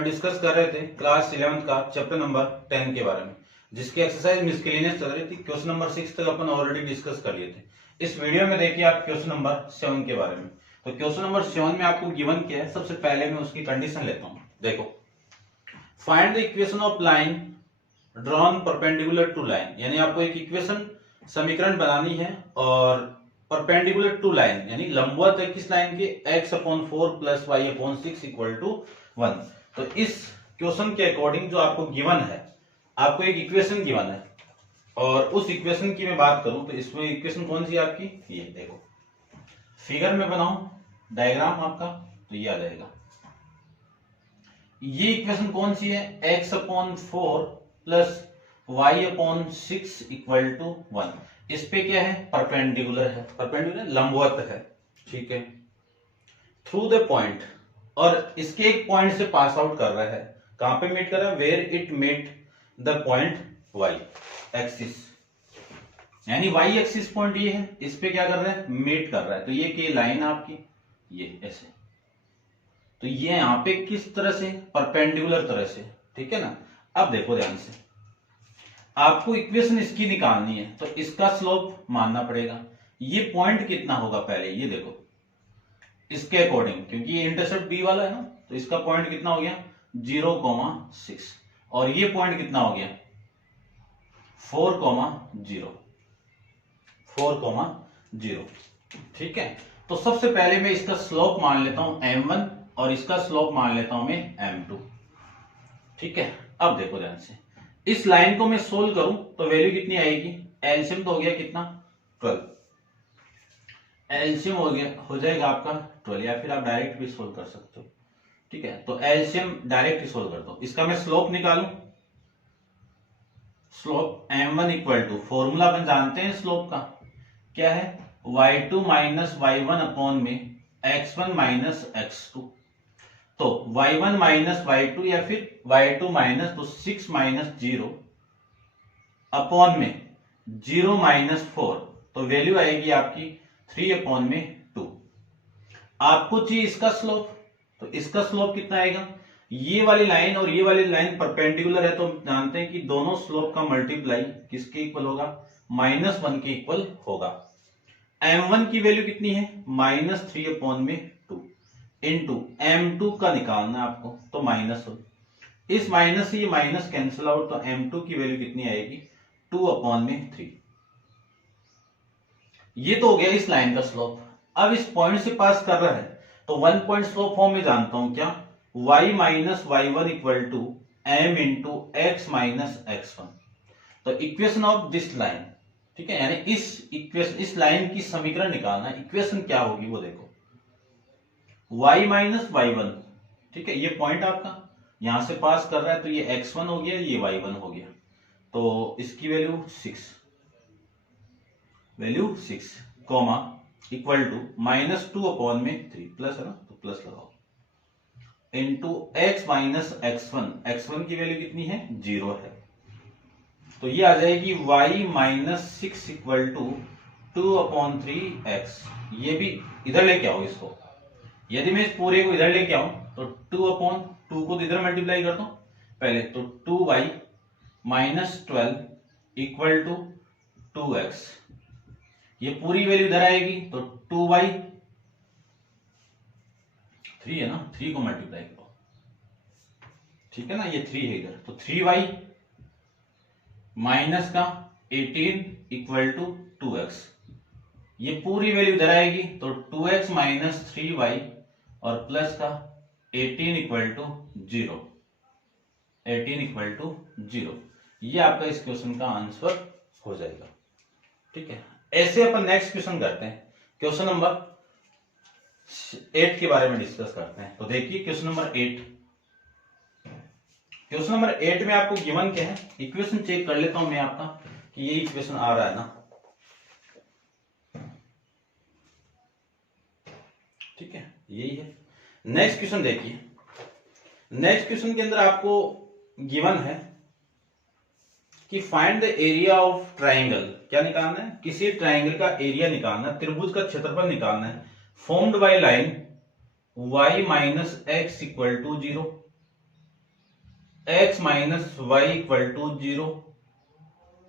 अपन discuss कर रहे थे क्लास 11 का चैप्टर नंबर 10 के बारे में, जिसकी एक्सरसाइज मिसकेलिनियस चल रही थी। क्वेश्चन नंबर 6 तक अपन ऑलरेडी डिस्कस कर लिए थे। इस वीडियो में देखिए आप क्वेश्चन नंबर 7 के बारे में। तो क्वेश्चन नंबर 7 में आपको गिवन क्या है, सबसे पहले मैं उसकी कंडीशन लेता हूं। देखो, find the equation of line drawn perpendicular to line, यानी आपको एक इक्वेशन समीकरण बनानी है और परपेंडिकुलर टू लाइन यानी लंबवत है किस लाइन के, x/4 plus y/6 equal to 1। तो इस क्वेश्चन के अकॉर्डिंग जो आपको गिवन है, आपको एक इक्वेशन गिवन है और उस इक्वेशन की मैं बात करूं तो इसमें इक्वेशन कौन सी है आपकी, ये देखो फिगर में बनाऊं डायग्राम आपका तो ये आ जाएगा। ये इक्वेशन कौन सी है, x/4 plus y/6 equal to 1। इस पे क्या है, परपेंडिकुलर है, परपेंडिकुलर लंबवत है, ठीक है। थ्रू द पॉइंट, और इसके एक पॉइंट से पास आउट कर रहा है। कहां पे मीट कर रहा है, where it meet the point y axis, यानी y एक्सिस पॉइंट ये है, इस पे क्या कर रहा है, मीट कर रहा है। तो ये क्या लाइन आपकी, ये ऐसे, तो ये यहां पे किस तरह से, परपेंडिकुलर तरह से, ठीक है ना। अब देखो ध्यान से, आपको इक्वेशन इसकी निकालनी है तो इसका स्लोप मानना पड़ेगा। ये पॉइंट कितना होगा पहले ये देखो, इसके अकॉर्डिंग, क्योंकि ये इंटरसेप्ट बी वाला है ना, तो इसका पॉइंट कितना हो गया 0,6 और ये पॉइंट कितना हो गया 4,0, ठीक है। तो सबसे पहले मैं इसका स्लोप मान लेता हूं m1 और इसका स्लोप मान लेता हूं मैं m2, ठीक है। अब देखो ध्यान से, इस लाइन को मैं सोल्व करूं तो वैल्यू कितनी आएगी, एलसीएम तो हो गया कितना 12, एलसीएम हो जाएगा आपका 12, या फिर आप डायरेक्ट भी सोल्व कर सकते हो, ठीक है। तो एलसीएम डायरेक्ट ही सोल्व कर दो। इसका मैं स्लोप निकालूं, slope m1 equal to, formula अपन जानते हैं स्लोप का क्या है, y2 माइनस y1 अपॉन में x1 माइनस x2। तो y1 माइनस y2 या फिर y2 माइनस, तो 6 माइनस 0 अपॉन में 0 माइनस 4, तो वैल्यू आएगी आपकी 3 अपॉन में 2। आपको चाहिए इसका स्लोप, तो इसका स्लोप कितना आएगा, ये वाली लाइन और ये वाली लाइन परपेंडिकुलर है, तो जानते हैं कि दोनों स्लोप का मल्टीप्लाई किसके इक्वल होगा, -1 के इक्वल होगा। m1 की वैल्यू कितनी है, -3 अपॉन में 2 इंटू m2 का निकालना है आपको, तो -1, इस माइनस से ये माइनस कैंसिल आउट, तो m2 की वैल्यू कितनी आएगी 2 अपॉन में 3। ये तो हो गया इस लाइन का स्लोप। अब इस पॉइंट से पास कर रहा है तो 1 पॉइंट स्लोप फॉर्म में जानता हूं क्या, y minus y1 equal to m into x minus x1। तो इक्वेशन ऑफ दिस लाइन, ठीक है, यानी इस इक्वेशन, इस लाइन की समीकरण निकालना, इक्वेशन क्या होगी वो देखो, y माइनस y1, ठीक है, ये पॉइंट आपका यहां से पास कर रहा है, तो ये x1 हो गया, ये y1 हो गया, तो इसकी value 6 comma equal to -2 upon में 3, प्लस है ना तो प्लस लगाओ, इंटू x माइनस x1 की वैल्यू कितनी है 0 है, तो ये आ जाएगी y minus 6 equal to 2 upon 3x। ये भी इधर लेके आओ इसको, यदि मैं इस पूरे को इधर लेके आऊं तो 2 अपॉन 2 को तो इधर मल्टीप्लाई करता हूं पहले, तो 2y minus 12 equal to 2x। ये पूरी वैल्यू इधर आएगी तो 2y, 3 है ना, 3 को मल्टीप्लाई करो, ठीक है ना, ये 3 है इधर, तो 3y माइनस का 18 इक्वल टू 2x। ये पूरी वैल्यू इधर आएगी तो 2x माइनस 3y और प्लस का 18 इक्वल टू 0। ये आपका इस क्वेश्चन का आंसर हो जाएगा, ठीक है। ऐसे अपन नेक्स्ट क्वेश्चन करते हैं, क्वेश्चन नंबर 8 के बारे में डिस्कस करते हैं। तो देखिए क्वेश्चन नंबर 8 में आपको गिवन क्या है, इक्वेशन चेक कर लेता हूं मैं आपका कि ये इक्वेशन आ रहा है ना, ठीक है, यही है। नेक्स्ट क्वेश्चन देखिए, नेक्स्ट क्वेश्चन के अंदर आपको गिवन है कि find the area of triangle, क्या निकालना है, किसी ट्राइंगल का एरिया निकालना है, त्रिभुज का क्षेत्रफल निकालना है, formed by line y minus x equal to 0, x minus y equal to 0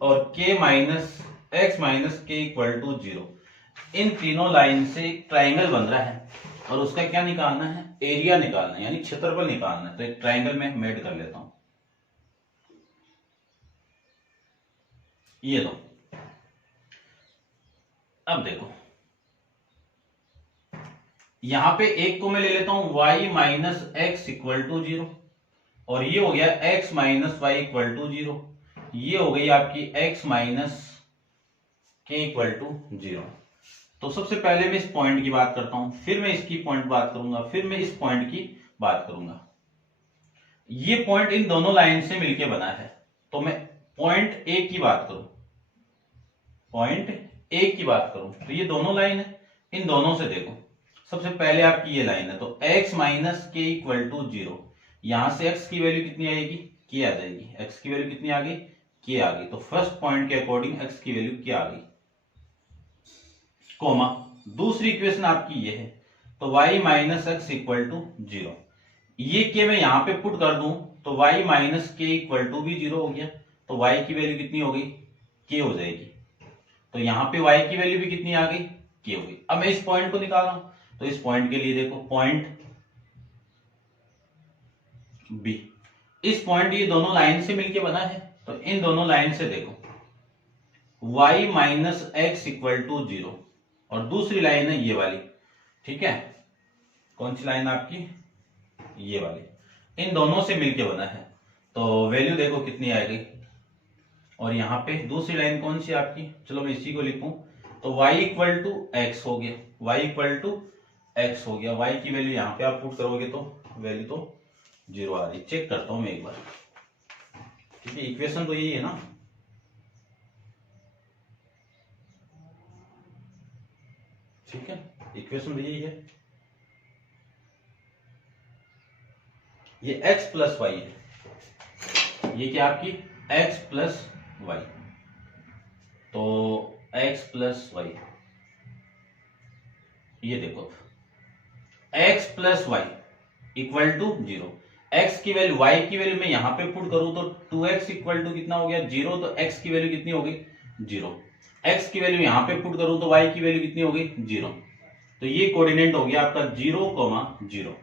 और k minus x minus k equal to 0, इन तीनों लाइन से एक ट्राइंगल बन रहा है और उसका क्या निकालना है, एरिया निकालना है, यानी क्षेत्रफल निकालना है। तो एक ट्राइंगल में मेड कर लेता हूं, ये दो। अब देखो यहां पे एक को मैं ले लेता हूं y minus x equal to 0 और ये हो गया x minus y equal to 0, ये हो गई आपकी x minus k equal to 0। तो सबसे पहले मैं इस पॉइंट की बात करता हूं, फिर मैं इसकी पॉइंट बात करूंगा, फिर मैं इस पॉइंट की बात करूंगा। ये पॉइंट इन दोनों लाइन से मिलके बना है। तो मैं पॉइंट ए की बात करूं, पॉइंट ए की बात करूं तो ये दोनों लाइन है, इन दोनों से देखो सबसे पहले आपकी ये लाइन है, तो x minus k equal to 0, यहां से x की वैल्यू कितनी आएगी, k आ जाएगी। x की वैल्यू कितनी आ गई, k आ गई। तो फर्स्ट पॉइंट के अकॉर्डिंग x की वैल्यू क्या आ गई, कोमा। दूसरी इक्वेशन आपकी ये है, तो y minus x equal to 0, ये के मैं यहां पे पुट कर दूं तो y minus k equal to भी 0 हो गया। तो y की वैल्यू कितनी हो गई, k हो जाएगी। तो यहां पे y की वैल्यू भी कितनी आ गई, k हो गई। अब मैं इस पॉइंट को निकाल रहा हूं, तो इस पॉइंट के लिए देखो पॉइंट बी, इस पॉइंट ये दोनों लाइन से मिलके बना है, तो इन दोनों लाइन से देखो y minus x equal to 0 और दूसरी लाइन है ये वाली, ठीक है। कौन सी लाइन आपकी, ये वाली, इन दोनों से मिलके बना है। तो वैल्यू देखो कितनी आएगी। और यहां पे दूसरी लाइन कौन सी आपकी, चलो मैं इसी को लिखूं, तो y इक्वल टू एक्स हो गया, y इक्वल टू एक्स हो गया। y की वैल्यू यहां पे आप पुट करोगे तो वैल्यू तो 0 आ रही। चेक करता हूं मैं एक बार, क्योंकि इक्वेशन तो यही है ना। ठीक है, इक्वेशन तो यही है, ये x प्लस वाई है, ये क्या आपकी x प्लस वाई। तो x प्लस वाई, ये देखो x plus y equal to 0, x की वैल्यू y की वैल्यू मैं यहां पे पुट करूं तो 2x इक्वल टू कितना हो गया 0, तो x की वैल्यू कितनी हो गई 0। x की वैल्यू यहां पे पुट करूं तो y की वैल्यू कितनी हो गई 0। तो ये कोऑर्डिनेट हो गया आपका 0,0।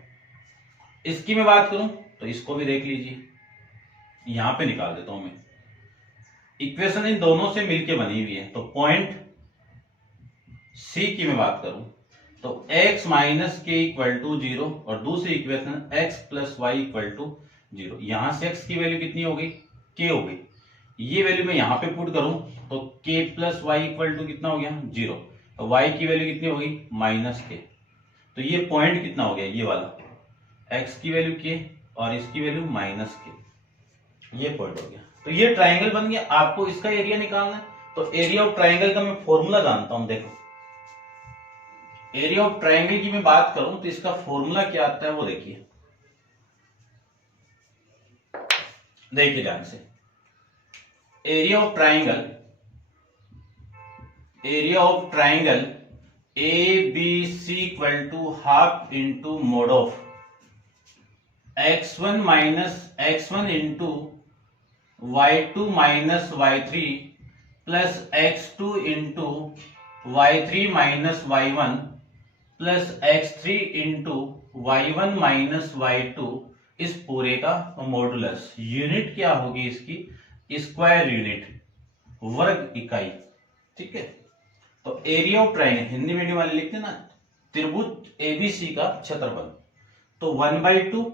इसकी मैं बात करूं तो इसको भी देख लीजिए, यहां पे निकाल देता हूं मैं। इक्वेशन इन दोनों से मिलके बनी हुई है। तो पॉइंट सी की मैं बात करूं तो x minus k equal to 0 और दूसरी equation x plus y equal to 0, यहां से x की वैल्यू कितनी हो गई, k हो गई। ये वैल्यू मैं यहां पे पुट करूं तो k plus y equal to कितना हो गया 0, तो y की वैल्यू कितनी हो गई माइनस k। तो ये पॉइंट कितना हो गया, ये वाला x की वैल्यू k और इसकी वैल्यू माइनस k, ये पॉइंट हो गया। तो ये ट्राइंगल बन गया। आपको इसका एरिया निकालना है, तो एरिया ऑफ ट्राइंगल का मैं फॉर्मूला जानता हूं। देखो एरिया ऑफ ट्राइंगल की मैं बात करूं तो इसका फॉर्मूला क्या आता है वो देखिए, देखिए ध्यान से। Area of triangle, area of triangle A B C equal to half into mod of x1 minus x1 into y2 minus y3 plus x2 into y3 minus y1 plus x3 into y1 minus y2, इस पूरे का modulus. Unit क्या होगी इसकी, square unit, वर्ग इकाई। ठीक है, तो area of triangle Hindi medium वाले लिखते हैं ना, त्रिभुज एबीसी का क्षेत्रफल। तो 1/2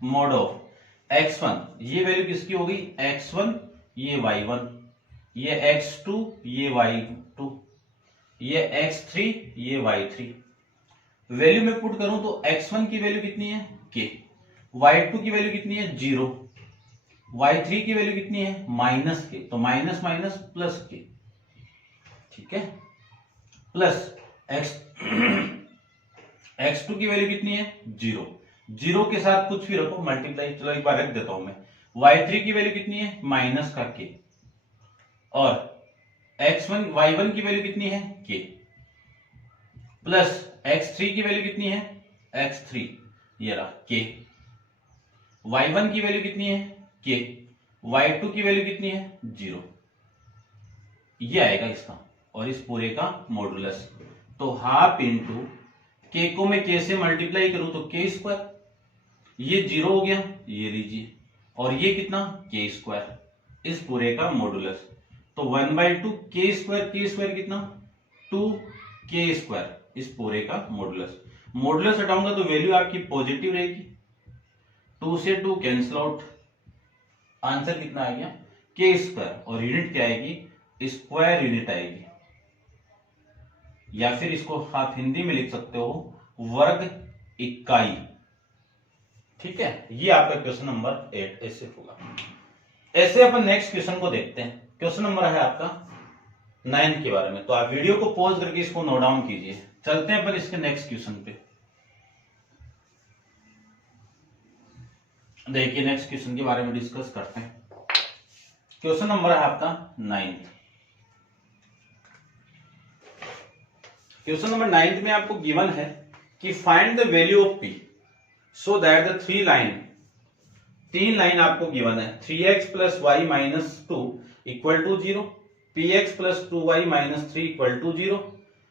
मोड ऑफ x1, ये वैल्यू किसकी होगी x1, ये y1, ये x2, ये y2, ये x3, ये y3। वैल्यू में पुट करूं तो x1 की वैल्यू कितनी है k, y2 की वैल्यू कितनी है 0, y3 की वैल्यू कितनी है माइनस k, तो माइनस माइनस प्लस k। ठीक है, प्लस x2 की वैल्यू कितनी है 0, 0 के साथ कुछ भी रखो मल्टीप्लाई, चलो एक बार रख देता हूं मैं। y3 की वैल्यू कितनी है माइनस का k, और x1 y1 की वैल्यू कितनी है k, प्लस x3 की वैल्यू कितनी है, x3 ये रहा k, y1 की वैल्यू कितनी है के, y2 की वैल्यू कितनी है 0, ये आएगा इसका, और इस पूरे का मॉडुलस। तो हाफ इंटू के को मैं के से मल्टीप्लाई करूं तो के स्क्वायर, ये 0 हो गया, ये लीजिए, और ये कितना के स्क्वायर, इस पूरे का मॉडुलस। तो 1/2 के स्क्वायर कितना 2 के स्क्वायर, इस पूरे का मॉडुलस। मॉडुलस हटाऊंगा तो वैल्यू आपकी पॉजिटिव रहेगी, 2 से 2 कैंसिल आउट, आंसर कितना आ गया के स्क्वायर, और यूनिट क्या आएगी स्क्वायर यूनिट आएगी, या फिर इसको आप हिंदी में लिख सकते हो वर्ग इकाई। ठीक है, ये आपका क्वेश्चन नंबर 8 ऐसे होगा। ऐसे अपन नेक्स्ट क्वेश्चन को देखते हैं। क्वेश्चन नंबर है आपका 9 के बारे में, तो आप वीडियो को पॉज करके इसको नोट डाउन कीजिए। चलते हैं अपन इसके नेक्स्ट क्वेश्चन पे। देखिए नेक्स्ट क्वेश्चन के बारे में डिस्कस करते हैं। क्वेश्चन नंबर है आपका 9। क्वेश्चन नंबर 9 में आपको गिवन है कि find the value of p so that the तीन लाइन आपको गिवन है 3x plus y minus 2 equal to 0, px plus 2y minus 3 equal to 0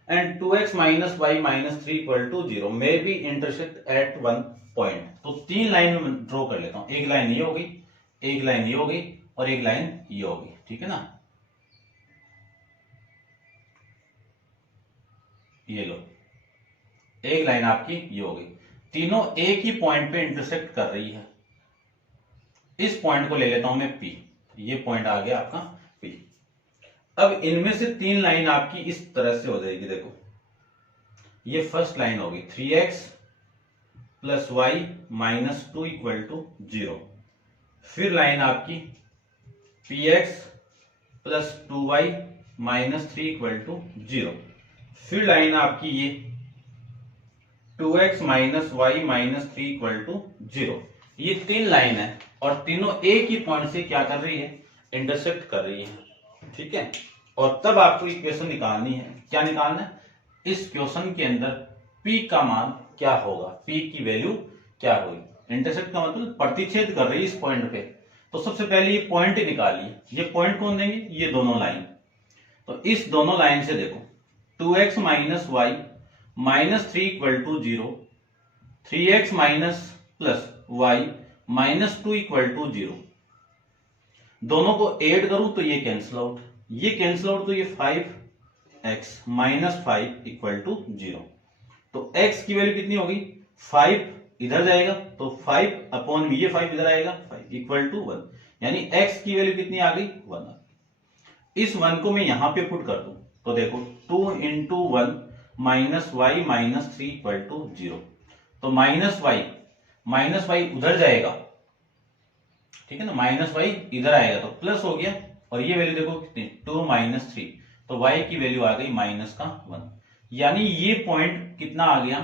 and 2x minus y minus 3 equal to 0 may be intersect at one point. तो 3 line में draw कर लेता हूं, एक line ये होगी, एक लाइन ये होगी, और एक लाइन ये होगी। ठीक है ना, ये लो, एक लाइन आपकी ये होगी, तीनों एक ही पॉइंट पे इंटरसेक्ट कर रही है। इस पॉइंट को ले लेता हूं मैं P, ये पॉइंट आ गया आपका P। अब इनमें से 3 लाइन आपकी इस तरह से हो जाएगी। देखो ये फर्स्ट लाइन होगी 3x plus y minus 2 equal to 0, फिर लाइन आपकी px plus 2y minus 3 equal to 0, फिर लाइन आपकी ये 2x minus y minus 3 equal to 0। ये 3 लाइन है और तीनों एक ही पॉइंट से क्या कर रही है इंटरसेक्ट कर रही है। ठीक है, और तब आपको इक्वेशन निकालनी है। क्या निकालना है, इस क्वेश्चन के अंदर P का मान क्या होगा, P की वैल्यू क्या होगी। इंटरसेक्ट का मतलब प्रतिच्छेद कर रही है इस पॉइंट पे, तो सबसे पहले ये पॉइंट ही निकालिए। ये पॉइंट कौन देंगे, ये दोनों लाइन। तो इस दोनों लाइन से देखो 2x minus y minus 3 equal to 0, 3x minus plus y minus 2 equal to 0, दोनों को ऐड करूं तो ये कैंसिल आउट, ये कैंसिल आउट, तो ये 5x माइनस 5 इक्वल टू 0। तो x की वैल्यू कितनी होगी 5, इधर जाएगा तो 5 अपॉन में ये 5 इधर आएगा 5 इक्वल टू 1, यानी x की वैल्यू कितनी आ गई 1। इस 1 को मैं यहां पे पुट कर दूं तो देखो 2 into 1 minus y minus 3 equal to 0, तो माइनस वाई उधर जाएगा। ठीक है ना, माइनस वाई इधर आएगा तो प्लस हो गया, और ये वैल्यू देखो कितनी 2 माइनस 3, तो y की वैल्यू आ गई माइनस का 1, यानी ये पॉइंट कितना आ गया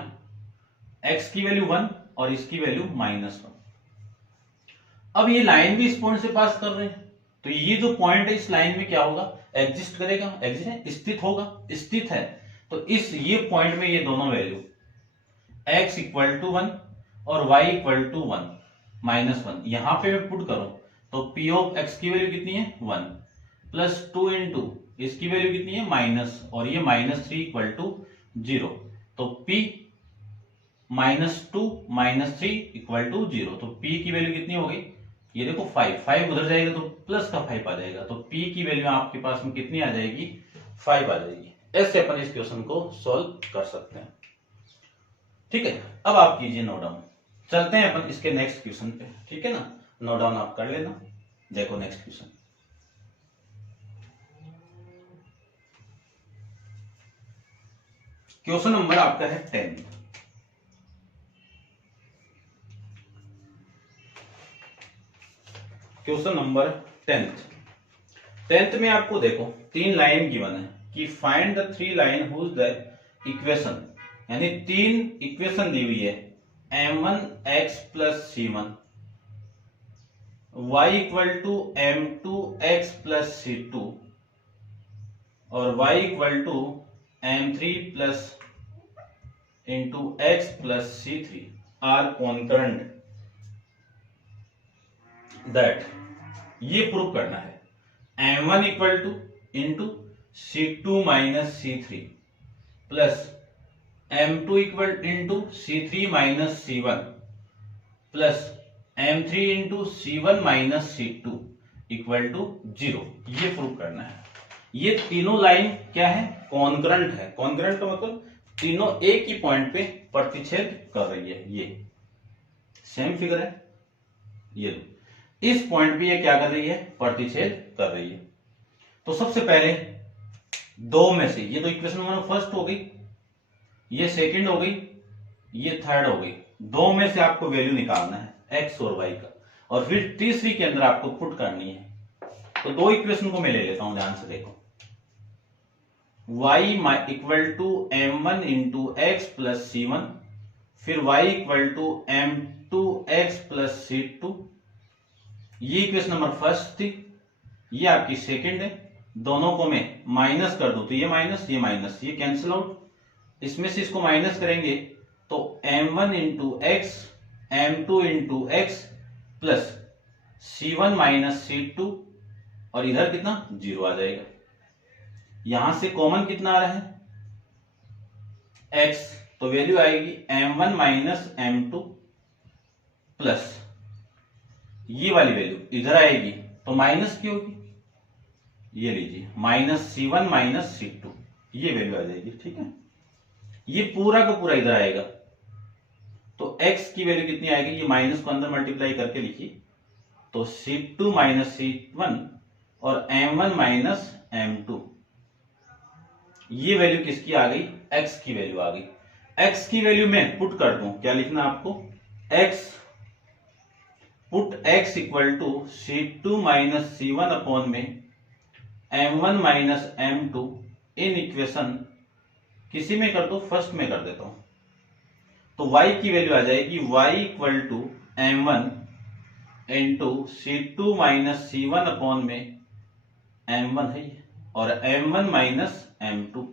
x की वैल्यू 1 और इसकी वैल्यू माइनस 1। अब ये लाइन भी इस पॉइंट से पास कर रहे हैं, तो ये जो पॉइंट है इस लाइन में क्या होगा एग्जिस्ट करेगा, एग्जिस्ट है स्थित होगा, स्थित है। तो इस ये पॉइंट में ये दोनों वैल्यू x इक्वल टू 1 और y इक्वल टू 1 माइनस 1 यहां पे मैं पुट करूं तो p ऑफ x की वैल्यू कितनी है 1 प्लस 2 इंटू इसकी वैल्यू कितनी है माइनस, और ये माइनस 3 इक्वल टू 0, तो p minus 2 minus 3 equal to 0, तो p की वैल्यू कितनी होगी, ये देखो 5 उधर जाएगा तो प्लस का 5 आ जाएगा, तो p की वैल्यू आपके पास में कितनी आ जाएगी 5 आ जाएगी। ऐसे अपन इस क्वेश्चन को सॉल्व कर सकते हैं। ठीक है, अब आप कीजिए नोट डाउन। चलते हैं अपन इसके नेक्स्ट क्वेश्चन पे। ठीक है ना, नोट डाउन आप कर लेना। देखो नेक्स्ट क्वेश्चन, क्वेश्चन नंबर आपका है 10। क्वेश्चन नंबर 10th में आपको देखो 3 लाइन गिवन है कि find the 3 line whose the equation, यानी 3 इक्वेशन दी हुई है m1x plus c1, y equal to m2x plus c2 और y equal to m3 plus into x plus c3 are concurrent. That ये प्रूव करना है m1 equal to into C2 minus C3 plus m2 equal into C3 minus C1 plus m3 into C1 minus C2 equal to 0, ये prove करना है। ये तीनों line क्या है, कॉन्करेंट है। कॉन्करेंट का मतलब तीनों एक ही पॉइंट पे प्रतिच्छेद कर रही है। ये सेम फिगर है, ये इस पॉइंट पे ये क्या कर रही है, प्रतिच्छेद कर रही है। तो सबसे पहले दो में से, ये तो इक्वेशन नंबर फर्स्ट हो गई, ये सेकंड हो गई, ये थर्ड हो गई। दो में से आपको वैल्यू निकालना है एक्स और वाई का, और फिर तीसरी के अंदर आपको पुट करनी है। तो दो इक्वेशन को मैं ले लेता हूं, ध्यान से देखो। y equal to m1 into x plus C1, फिर y equal to m2 x plus C2, ये इक्वेशन नंबर फर्स्ट थी, ये आपकी सेकंड है। दोनों को मैं माइनस कर दूं तो ये माइनस, ये कैंसिल आउट। इसमें से इसको माइनस करेंगे तो m1 into x, m2 into x plus C1 minus C2, और इधर कितना 0 आ जाएगा। यहां से कॉमन कितना आ रहा है, x, तो वैल्यू आएगी m1 माइनस m2 प्लस ये वाली वैल्यू इधर आएगी तो माइनस की होगी, ये लीजिए माइनस C1 माइनस C2, ये वैल्यू आ जाएगी। ठीक है, ये पूरा का पूरा इधर आएगा तो x की वैल्यू कितनी आएगी, ये माइनस को अंदर मल्टीप्लाई करके लिखिए, तो C2 माइनस C1 और m1 माइनस m2, ये वैल्यू किसकी आ गई, x की वैल्यू आ गई। x की वैल्यू में पुट कर दूं, क्या लिखना आपको, x put x equal to C2 minus C1 upon में m1 minus m2 in equation किसी में कर दो, फर्स्ट में कर देता हूं, तो y की वैल्यू आ जाएगी y equal to m1 into C2 minus C1 upon में m1 है और m1 माइनस m2,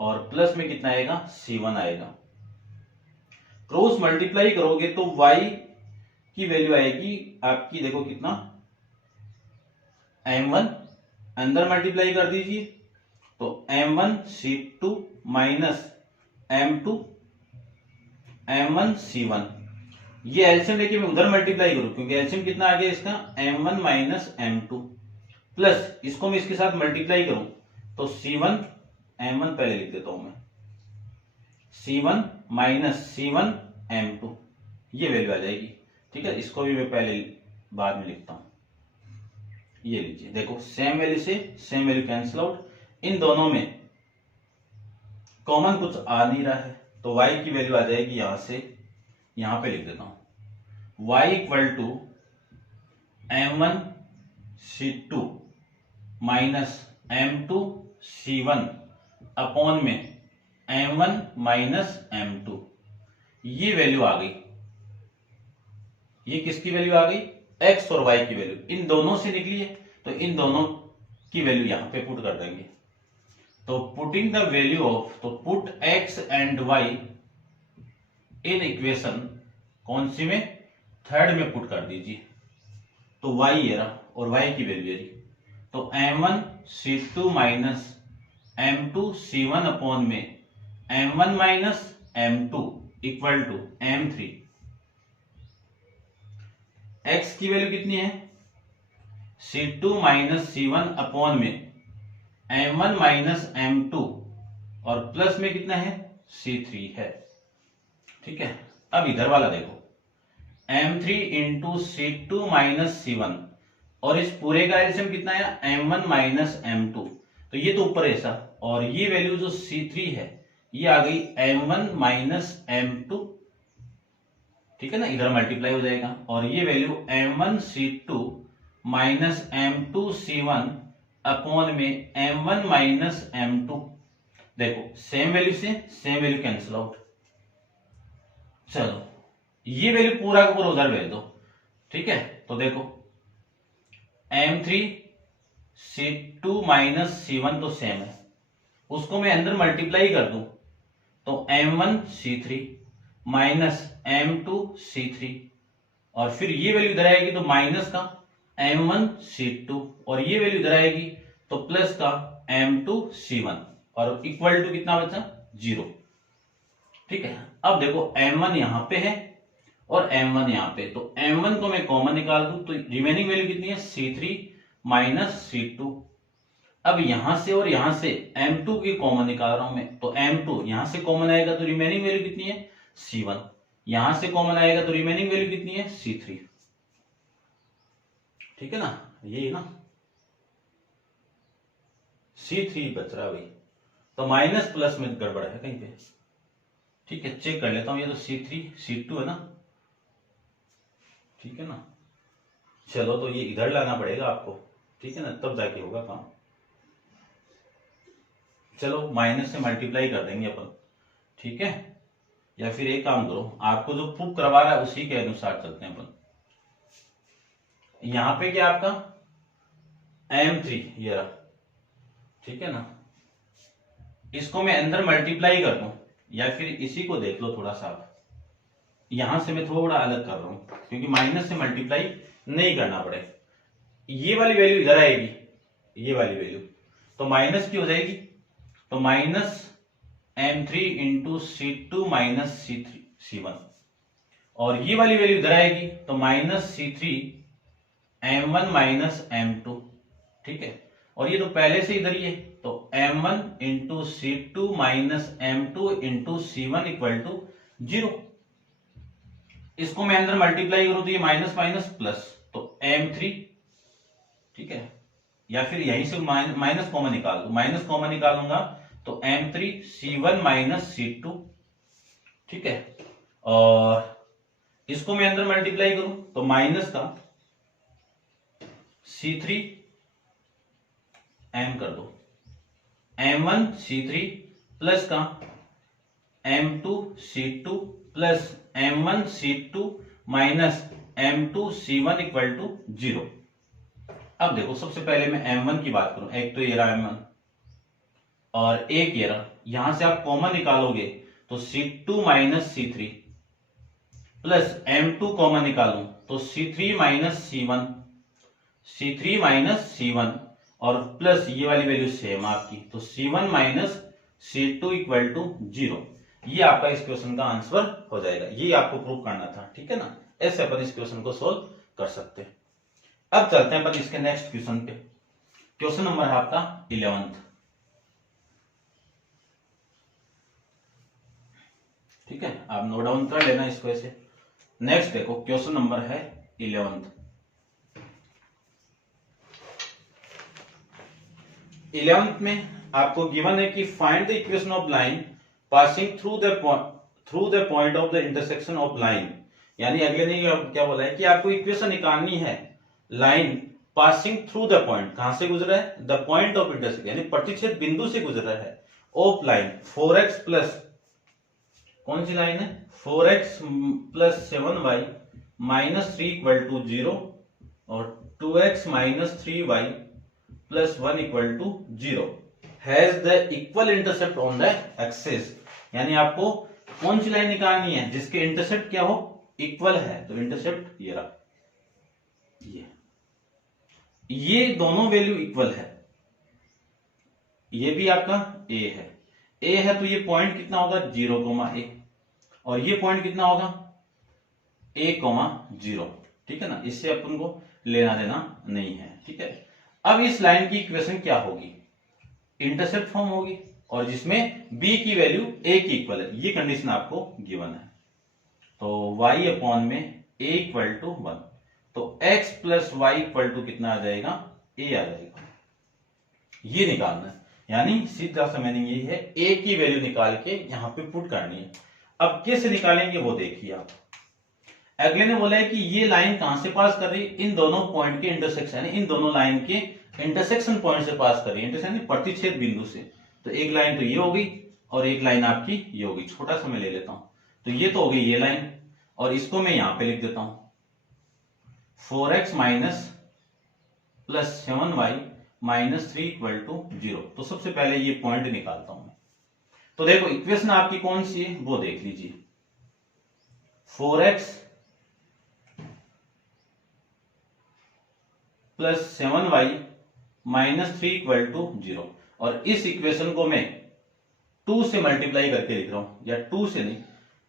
और प्लस में कितना आएगा, C1 आएगा। क्रॉस मल्टीप्लाई करोगे तो y की वैल्यू आएगी आपकी, देखो कितना, m1 अंदर मल्टीप्लाई कर दीजिए तो m1 C2 minus m2 m1 C1, ये एलसीएम लेके मैं उधर मल्टीप्लाई करूं क्योंकि एलसीएम कितना आ गया इसका, m1 माइनस m2 प्लस इसको मैं इसके साथ मल्टीप्लाई करूं तो C1 m1 पहले लिख देता हूं मैं, C1 माइनस C1 m2, ये वैल्यू आ जाएगी। ठीक है, इसको भी मैं पहले बाद में लिखता हूं, ये लीजिए देखो सेम वैल्यू से सेम वैल्यू कैंसिल आउट, इन दोनों में कॉमन कुछ आ नहीं रहा है तो y की वैल्यू आ जाएगी, यहां से यहां पे लिख देता हूं, y equal to m1 C2 minus m2 C1 upon में m1 माइनस m2, ये वैल्यू आ गई। ये किसकी वैल्यू आ गई, x और y की वैल्यू, इन दोनों से निकली है तो इन दोनों की वैल्यू यहां पे पुट कर देंगे। तो पुटिंग द वैल्यू ऑफ, तो put x and y in equation, कौन सी में, थर्ड में पुट कर दीजिए, तो y ये रहा और y की वैल्यू है, तो m1 C2 minus m2 C1 upon में m1 minus m2 equal to m3, x की वैल्यू कितनी है, C2 माइनस C1 अपॉन में m1 माइनस m2 और प्लस में कितना है, C3 है। ठीक है, अब इधर वाला देखो, m3 into C2 minus C1 और इस पूरे का एलसीएम कितना है, m1 माइनस m2, तो ये तो ऊपर ऐसा, और ये वैल्यू जो C3 है ये आ गई m1 माइनस m2, ठीक है ना, इधर मल्टीप्लाई हो जाएगा, और ये value m1 C2 minus m2 C1 upon में m1 माइनस m2, देखो सेम वैल्यू से सेम वैल्यू कैंसिल आउट। चलो ये वैल्यू पूरा का पूरा उधर भेज दो। ठीक है, तो देखो m3 C2 माइनस C1 तो सेम है, उसको मैं अंदर मल्टीप्लाई कर दूं तो m1 C3 minus m2 C3 और फिर ये वैल्यू इधर आएगी तो माइनस का M1C2 और ये वैल्यू इधर आएगी तो प्लस का M2C1 और इक्वल टू कितना बचा 0। ठीक है, अब देखो M1 यहां पे है और M1 यहां पे, तो M1 को मैं कॉमन निकाल दूं तो रिमेनिंग वैल्यू कितनी है C3 माइनस C2। अब यहां से और यहां से M2 की कॉमन निकाल रहा हूं मैं, तो M2 यहां से कॉमन आएगा तो रिमेनिंग वैल्यू कितनी है C1, यहां से कॉमन आएगा तो रिमेनिंग वैल्यू कितनी है C3। ठीक है ना, ये ना C3 बच रहा है भाई, तो माइनस प्लस में गड़बड़ है कहीं पे। ठीक है, चेक कर लेता हूं, ये तो C3 C2 है ना। ठीक है ना, चलो तो ये इधर लाना पड़ेगा आपको, ठीक है ना, तब जाके होगा काम। चलो माइनस से मल्टीप्लाई कर देंगे अपन, ठीक है, या फिर एक काम करो, आपको जो प्रूफ करवा रहा है उसी के अनुसार चलते हैं अपन। यहां पे क्या आपका M3 ये रहा, ठीक है ना, इसको मैं अंदर मल्टीप्लाई कर दूं या फिर इसी को देख लो थोड़ा सा, यहां से मैं थोड़ा अलग कर रहा हूं क्योंकि माइनस से मल्टीप्लाई नहीं करना पड़े। ये वाली वैल्यू इधर आएगी, ये वाली वैल्यू तो माइनस की हो जाएगी, तो minus M3 into C2 minus C1 और ये वाली वैल्यू इधर आएगी तो minus C3 M1 minus M2। ठीक है, और ये तो पहले से इधर ही है, तो M1 into C2 minus M2 into C1 equal to 0। इसको मैं अंदर मल्टीप्लाई करूं तो ये माइनस माइनस प्लस, तो M3, ठीक है, या फिर यहीं से माइनस कॉमन निकाल दो, माइनस कॉमन निकालूंगा तो M3 C1 माइनस C2। ठीक है, और इसको मैं अंदर मल्टीप्लाई करूं तो माइनस का C3 M कर दो, M1 C3 प्लस का M2 C2 plus M1 C2 minus M2 C1 equal to 0। अब देखो सबसे पहले मैं M1 की बात करूं, एक तो ये रहा M1 और एक ये रहा, यहां से आप कॉमन निकालोगे तो C2 minus C3 plus M2 common निकालूं तो C3 minus C1, C3 minus C1 और प्लस ये वाली वैल्यू सेम आपकी, तो C1 minus C2 equal to 0। ये आपका इस क्वेश्चन का आंसर हो जाएगा, ये आपको प्रूव करना था। ठीक है ना, ऐसे अपन इस क्वेश्चन को सोल्व कर सकते हैं। अब चलते हैं अपन इसके नेक्स्ट क्वेश्चन पे। क्वेश्चन नंबर है आपका 11th। ठीक है, आप नोट डाउन कर लेना इसको ऐसे। नेक्स्ट देखो क्वेश्चन नंबर है 11th। 11th में आपको गिवन है कि find the equation of line passing through the point of the intersection of line. यानी अगले ने क्या बोला है कि आपको इक्वेशन निकालनी है line passing through the point, कहां से गुजरा है, द पॉइंट ऑफ इंटरसेक्शन यानी प्रतिच्छेद बिंदु से गुजरा है, ऑफ लाइन 4x प्लस, कौन सी लाइन है 4x plus 7y minus 3 equal to 0 और 2x minus 3y plus 1 equal to 0 has the equal intercept on the axis. यानी आपको कौन सी लाइन निकालनी है जिसके इंटरसेप्ट क्या हो, इक्वल है, तो इंटरसेप्ट ये रहा, ये दोनों वैल्यू इक्वल है, ये भी आपका a है तो ये पॉइंट कितना होगा 0, a और ये पॉइंट कितना होगा a, 0। ठीक है ना, इससे अपन को लेना देना नहीं है। ठीक है, अब इस लाइन की इक्वेशन क्या होगी, इंटरसेप्ट फॉर्म होगी और जिसमें b की वैल्यू a की इक्वल है, ये कंडीशन आपको गिवन है। तो y अपॉन में a इक्वल टू 1, तो x plus y equal to कितना आ जाएगा, a आ जाएगा, ये निकालना है। यानी सीधा सा मीनिंग यही है, a की वैल्यू निकाल के यहां पे पुट करनी है। अब कैसे निकालेंगे वो देखिए आप। अगले ने बोला है कि ये लाइन कहां से पास कर रही है, इन दोनों पॉइंट के इंटरसेक्शन, इन दोनों लाइन के इंटरसेक्शन पॉइंट से पास कर रही है, इंटरसेक्शन प्रतिच्छेद बिंदु से। तो एक लाइन तो ये हो गई और एक लाइन आपकी ये होगी, छोटा सा मैं ले लेता हूं, तो ये तो हो गई ये लाइन और इसको मैं यहां पे लिख देता हूं 4x minus plus 7y minus 3 equal to 0। तो सबसे पहले ये पॉइंट निकालता हूं मैं। तो देखो इक्वेशन आपकी कौन सी है वो देख लीजिए, 4x plus 7y minus 3 equal to 0। और इस इक्वेशन को मैं 2 से मल्टीप्लाई करके लिख रहा हूं, या 2 से नहीं,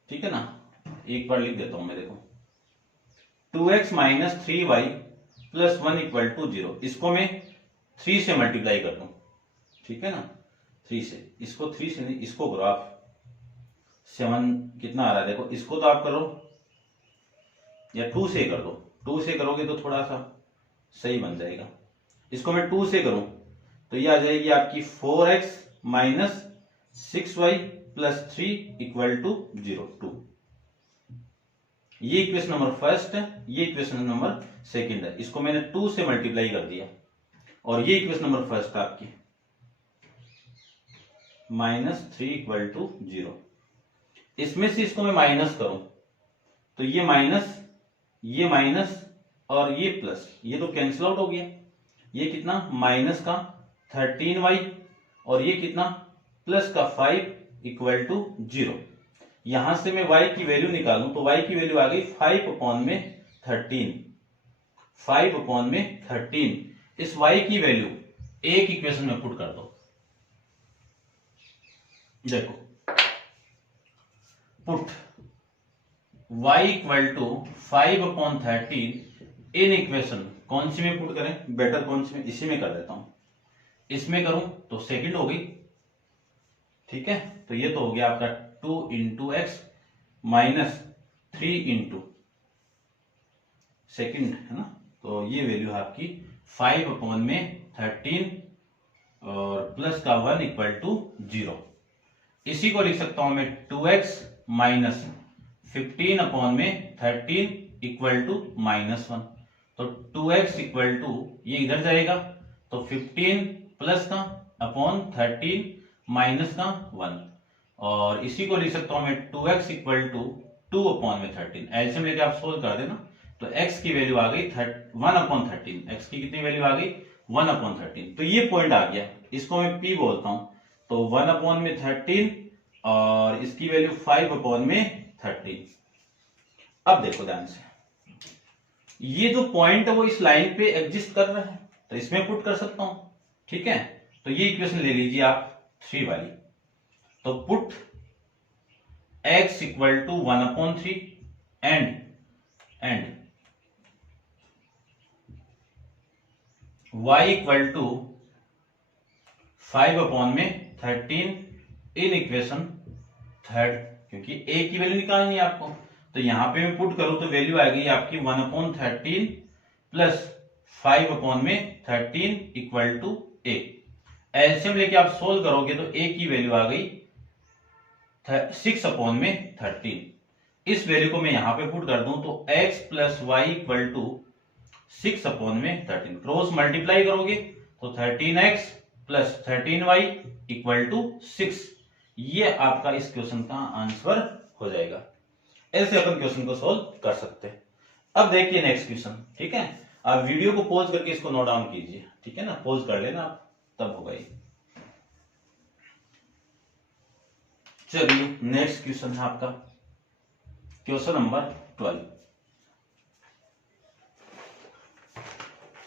ठीक है ना, एक बार लिख देता हूं मैं, देखो 2x minus 3y plus 1 equal to 0। इसको मैं 3 से मल्टीप्लाई कर दूं, ठीक है ना, 3 से, इसको 3 से नहीं, इसको करो आप, 7 कितना आ रहा है देखो, इसको तो आप करो या 2 से कर दो, 2 से करोगे तो थोड़ा सा सही बन जाएगा। इसको मैं 2 से करूं तो ये आ जाएगी आपकी 4x minus 6y plus 3 equal to 0, 2। ये इक्वेशन नंबर फर्स्ट है, ये इक्वेशन नंबर सेकंड है। इसको मैंने 2 से मल्टीप्लाई कर दिया, और ये इक्वेशन नंबर फर्स्ट है आपकी, माइनस 3 इक्वल टू 0। इसमें से इसको मैं माइनस करूं तो ये माइनस और ये प्लस, ये तो कैंसिल आउट हो गया। ये कितना, माइनस का 13y और ये कितना, प्लस का 5 इक्वल टू 0। यहां से मैं y की वैल्यू निकालूं तो y की वैल्यू आ गई 5 अपॉन में 13, 5 अपॉन में 13। इस y की वैल्यू एक इक्वेशन में पुट कर दो, देखो put y equal to 5 upon 13 in equation, कौन सी में पुट करें, बेटर कौन सी में, इसी में कर देता हूं। इसमें करूं तो सेकंड हो गई, ठीक है, तो ये तो हो गया आपका 2 into x minus 3 into second, है ना, तो ये वैल्यू आपकी 5 अपॉन में 13 और प्लस का 1 इक्वल टू 0। इसी को लिख सकता हूं मैं 2x माइनस 15 अपॉन में 13 इक्वल टू -1। तो 2x इक्वल टू, ये इधर जाएगा तो 15 प्लस का अपॉन 13 माइनस का 1, और इसी को लिख सकता हूं मैं 2x इक्वल टू 2 अपॉन में 13। एलसीएम लेके आप सोल्व कर देना तो x की वैल्यू आ गई 1 अपॉन 13। x की कितनी वैल्यू आ गई, 1 अपॉन 13। तो ये पॉइंट आ गया, इसको मैं p बोलता हूं। तो 1 अपॉन में 13 और इसकी वैल्यू 5 अपॉन में 13। अब देखो ध्यान से, ये जो पॉइंट है वो इस लाइन पे एग्जिस्ट कर रहा है, तो इसमें पुट कर सकता हूं, ठीक है। तो ये इक्वेशन ले लीजिए आप 3 वाली, तो put x equal to 1 upon 3 and y equal to 5 upon में 13 इन इक्वेशन थर्ड, क्योंकि a की वैल्यू निकालनी है आपको। तो यहां पे मैं पुट करूं तो वैल्यू आएगी आपकी 1 अपॉन 13 प्लस 5 अपॉन में 13 इक्वल टू a। एलसीएम लेके आप सोल्व करोगे तो a की वैल्यू आ गई 6 अपॉन में 13। इस वैल्यू को मैं यहां पे पुट कर दूं तो x plus y equal to 6 upon में 13, क्रॉस मल्टीप्लाई करोगे तो 13x plus 13y equal to 6। ये आपका इस क्वेश्चन का आंसर हो जाएगा। ऐसे अपन क्वेश्चन को सॉल्व कर सकते हैं। अब देखिए नेक्स्ट क्वेश्चन, ठीक है। आप वीडियो को पॉज करके इसको नोट डाउन कीजिए, ठीक है ना, पॉज कर लेना आप, तब होगा ये। चलिए नेक्स्ट क्वेश्चन है आपका क्वेश्चन नंबर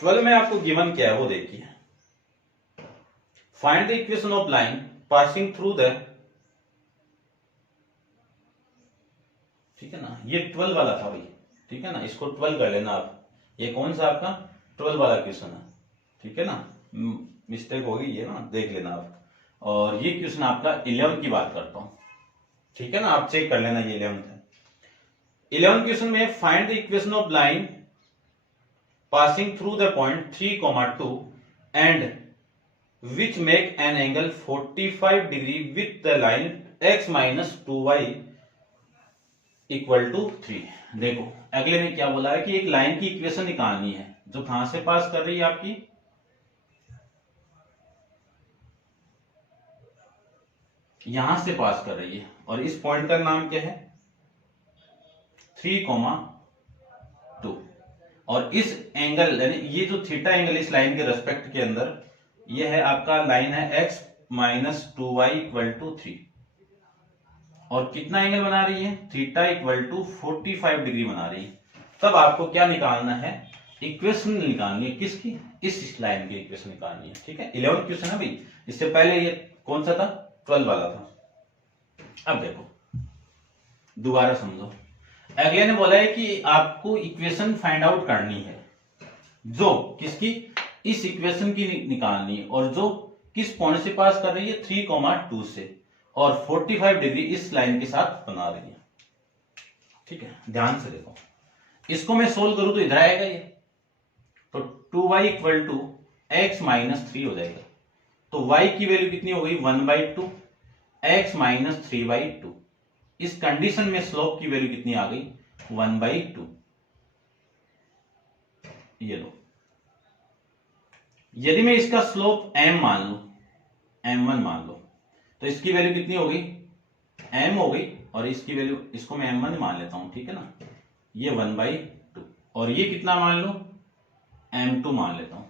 12 में आपको गिवन क्या है वो देखिए। Find the equation of line passing through the, ठीक है ना, ये 12 वाला था भाई, ठीक है ना, इसको 12 कर लेना आप। ये कौन सा आपका 12 वाला क्वेश्चन है, ठीक है ना, मिस्टेक होगी ये ना, देख लेना आप। और ये क्वेश्चन आपका 11 की बात करता हूं, ठीक है ना, आप चेक कर लेना ये 11th है। 11 क्वेश्चन में find the equation of line passing through the point 3,2 and which make an angle 45 degree with the line x minus 2y equal to 3। देखो अगले ने क्या बोला है कि एक लाइन की इक्वेशन निकालनी है जो कहां से पास कर रही है आपकी, यहां से पास कर रही है, और इस पॉइंट का नाम क्या है 3,2। और इस एंगल यानी ये जो थीटा एंगल इस लाइन के रेस्पेक्ट के अंदर, ये है आपका लाइन है x minus 2y equal to 3। और कितना एंगल बना रही है, थीटा इक्वल टू 45 डिग्री बना रही है। तब आपको क्या निकालना है, इक्वेशन निकालनी है किसकी, इस लाइन की इक्वेशन निकालनी है। ठीक है, 11 क्वेश्चन है भाई, इससे पहले ये कौन सा था, 12 वाला था। अब देखो दोबारा समझो, अगले ने बोला है कि आपको इक्वेशन फाइंड आउट करनी है जो किसकी, इस इक्वेशन की निकालनी है, और जो किस पॉइंट से पास कर रही है, 3,2 से, और 45 डिग्री इस लाइन के साथ बना रही है। ठीक है, ध्यान से देखो, इसको मैं सोल्व करूं तो इधर आएगा ये, तो 2y equal to x minus 3 हो जाएगा। तो y की वैल्यू कितनी हो गई, 1/2 x माइनस 3/2। इस कंडीशन में स्लोप की वैल्यू कितनी आ गई, 1/2। ये लो, यदि मैं इसका स्लोप m मान लू, m1 मान लो, तो इसकी वैल्यू कितनी हो गई, m हो गई, और इसकी वैल्यू, इसको मैं m1 मान लेता हूं, ठीक है ना, ये 1/2, और ये कितना मान लो, m2 मान लेता हूं।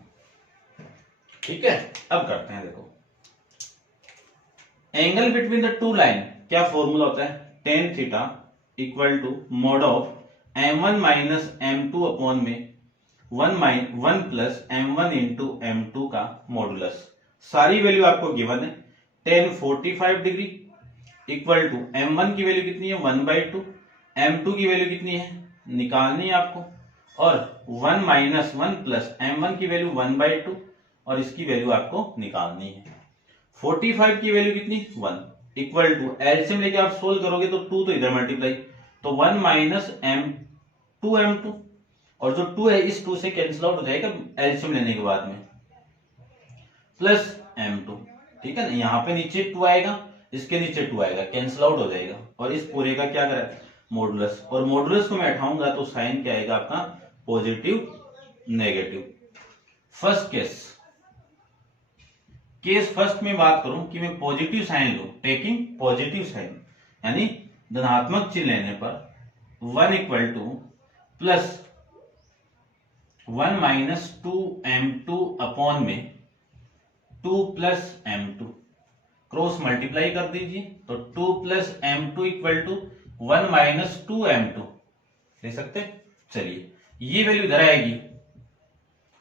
ठीक है, अब करते हैं, देखो angle between the two line क्या फॉर्मूला होता है, tan theta equal to mod of m1 minus m2 upon में 1 प्लस m1 इंटू m2 का मॉडुलस। सारी वैल्यू आपको गिवन है, tan 45 degree equal to m1 की वैल्यू कितनी है, 1/2, m2 की वैल्यू कितनी है निकालनी है आपको, और 1 माइनस 1 प्लस m1 की वैल्यू 1/2, और इसकी वैल्यू आपको निकालनी है। 45 की वैल्यू कितनी, 1 इक्वल टू, एलसीएम लेके आप सोल्व करोगे तो 2 तो इधर मल्टीप्लाई, तो 1 माइनस m2, और जो 2 है इस 2 से कैंसिल आउट हो जाएगा एलसीएम लेने के बाद में, प्लस m2। ठीक है ना, यहां पे नीचे 2 आएगा, इसके नीचे 2 आएगा, कैंसिल आउट हो जाएगा, और इस पूरे का क्या करें, मॉडुलस, और मॉडुलस को मैं उठाऊंगा तो साइन क्या आएगा आपका, positive negative. First case first में बात करूं कि मैं पॉजिटिव साइन लूं, टेकिंग पॉजिटिव साइन, यानी धनात्मक चिन्ह लेने पर 1 equal two plus 1 minus 2m2 upon में 2 प्लस m2, क्रॉस मल्टीप्लाई कर दीजिए, तो 2 plus m2 equal to 1 minus 2m2 ले सकते। चलिए ये वैल्यू इधर आएगी,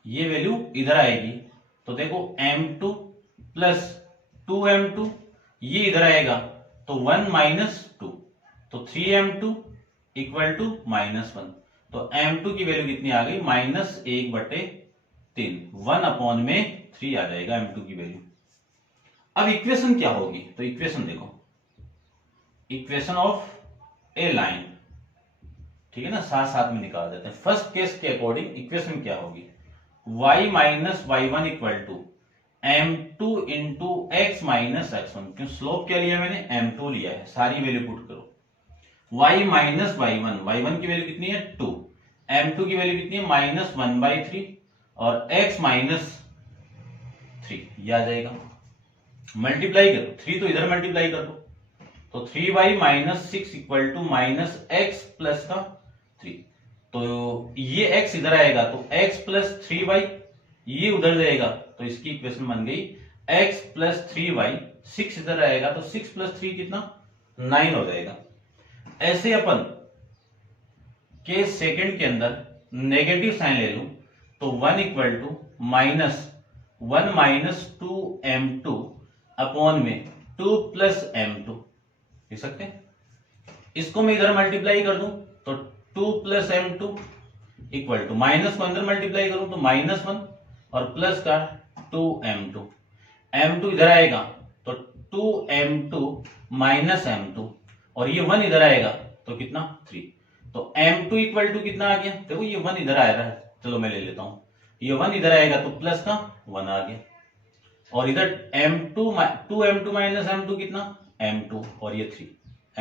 ये वैल्यू इधर आएगी, तो देखो m2 प्लस 2m2, ये इधर आएगा तो 1 माइनस 2, तो 3m2 इक्वल टू -1, तो m2 की वैल्यू कितनी आ गई, -1/3, 1 अपॉन में 3 आ जाएगा m2 की वैल्यू। अब इक्वेशन क्या होगी, तो इक्वेशन देखो, इक्वेशन ऑफ ए लाइन, ठीक है ना, साथ साथ में निकाल देते हैं। फर्स्ट केस के अकॉर्डिंग इक्वेशन क्या होगी, y minus y1 equal to m2 into x minus x1, क्यों स्लोप क्या लिया मैंने, m2 लिया है, सारी वैल्यू पुट करो, y माइनस y1 की वैल्यू कितनी है 2, m2 की वैल्यू कितनी है -1/3, और x माइनस 3, ये आ जाएगा, मल्टीप्लाई करो, 3 तो इधर मल्टीप्लाई कर दो, तो 3y minus 6 equal to minus x plus का 3, तो ये x इधर आएगा तो x प्लस 3y, ये उधर जाएगा, तो इसकी इक्वेशन बन गई x प्लस 3y, 6 इधर आएगा तो 6 प्लस 3 कितना 9 हो जाएगा। ऐसे अपन केस सेकंड के अंदर नेगेटिव साइन ले लूं तो 1 equal to -1 minus 2m2 upon में 2 प्लस m2 लिख सकते हैं। इसको मैं इधर मल्टीप्लाई कर दूं तो 2 plus m2 equal to, minus को अंदर मल्टीप्लाई करूं तो -1 और प्लस का 2m2, m2 इधर आएगा तो 2m2 माइनस m2, और ये 1 इधर आएगा तो कितना 3, तो m2 इक्वल टू कितना आ गया, देखो ये 1 इधर आ रहा है, चलो मैं ले लेता हूं, ये 1 इधर आएगा तो प्लस का 1 आ गया, और इधर m2 माइनस m2 कितना m2, और ये 3,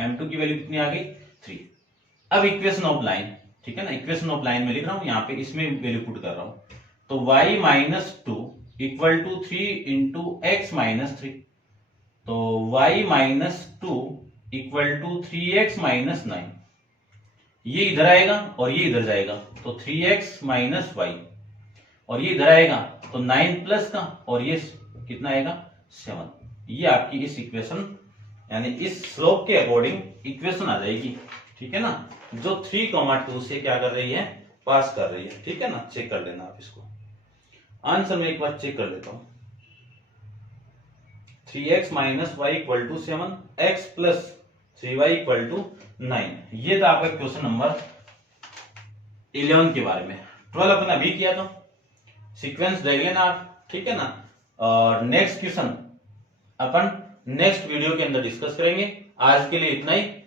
m2 की वैल्यू कितनी आ गई 3। अब इक्वेशन ऑफ लाइन, ठीक है ना, इक्वेशन ऑफ लाइन में लिख रहा हूं, यहाँ पे इसमें वैल्यू पुट कर रहा हूं, तो y minus 2 equal to 3 into x minus 3, तो y minus 2 equal to 3x minus 9, ये इधर आएगा और ये इधर जाएगा तो 3x माइनस y, और ये इधर आएगा तो 9 प्लस का, और ये कितना आएगा 7। ये आपकी इस इक्वेशन यानी इस स्लोप के अकॉर्डिंग इक्वेशन आ जाएगी, ठीक है ना, जो 3,2 से क्या कर रही है पास कर रही है, ठीक है ना। चेक कर लेना आप इसको। आंसर में एक बार चेक कर लेता हूं। 3x minus y equal to 7, x plus 3y equal to 9। ये था आपका क्वेश्चन नंबर 11 के बारे में। 12 अपन अभी किया था, सीक्वेंस देख लेना आप, ठीक है ना। और नेक्स्ट क्वेश्चन अपन नेक्स्ट वीडियो के अंदर डिस्कस करेंगे। आज के लिए इतना ही।